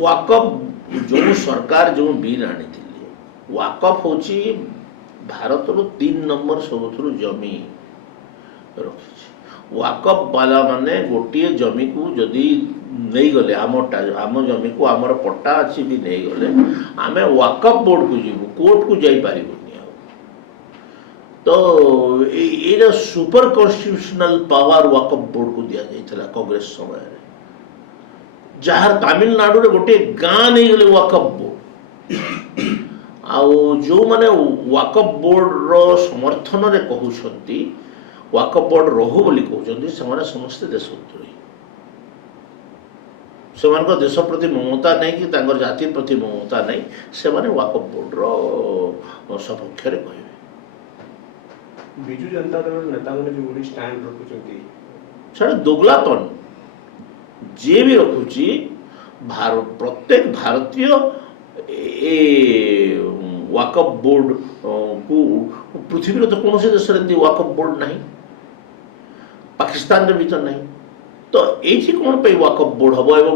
वाकफ जो सरकार जो बिल आनी वाकफ हूँ भारत 3 नंबर सब जमी रखी वाकफ वाला माने गोटे जमी को जदि नहीं गले आम जमी को आमर पट्टा अच्छी भी नहीं गले आम वाकफ बोर्ड को जीवु कोर्ट को जाई पारिबुनी तो ये सुपर कॉन्स्टिट्यूशनल पावर वाकफ बोर्ड को दिया जाइଥିଲା कांग्रेस समय जहाँ तमिलनाडु रे गोटे गाँ नहीं गले वाकफ बोर्ड आउ जो माने वाकफ बोर्ड रो समर्थन रे कहउछंती वाकफ बोर्ड रहू बोली कहउछंती से समस्त देशद्रोही से देश प्रति ममता नहीं कि तांगर जाति प्रति ममता नहीं से वाकफ बोर्ड रो सपक्ष रे कहबे बिजू जनता दल नेता माने जो स्टैंड रखुछंती छाड़ दोगलापन जे भी रखुची प्रत्येक भारतीय ए वाकफ बोर्ड को पृथ्वी तो कौन से देश में वाकफ बोर्ड नहीं पाकिस्तान भी तो नहीं तो ये कौन पे वाकफ बोर्ड हम एवं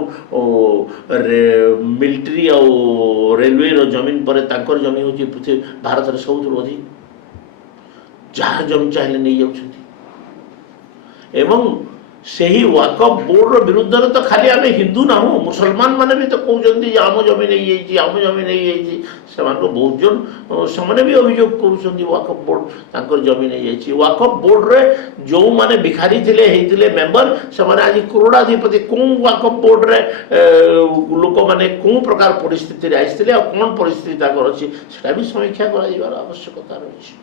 मिलिट्री और रेलवे जमीन पर तांकर जमी हूँ पृथ्वी भारत में सब अधिक जहाँ जमी चाहिए नहीं जाउछंती एवं सही वाकफ बोर्ड विरुद्ध तो खाली आम हिंदू ना हो मुसलमान माने भी तो कहते आम जमी नहीं आम जमी नहीं से बहुत जन से भी अभियोग कर वाकफ बोर्ड तांकर जमी नहीं वाकफ बोर्ड रे जो माने भिखारी थे मेंबर से आज करोड़ाधिपति कौन वाकफ बोर्ड रे लोक माने कौन प्रकार परिस्थिति आसते कौन परिस्थिति अच्छी भी समीक्षा कर आवश्यकता रही।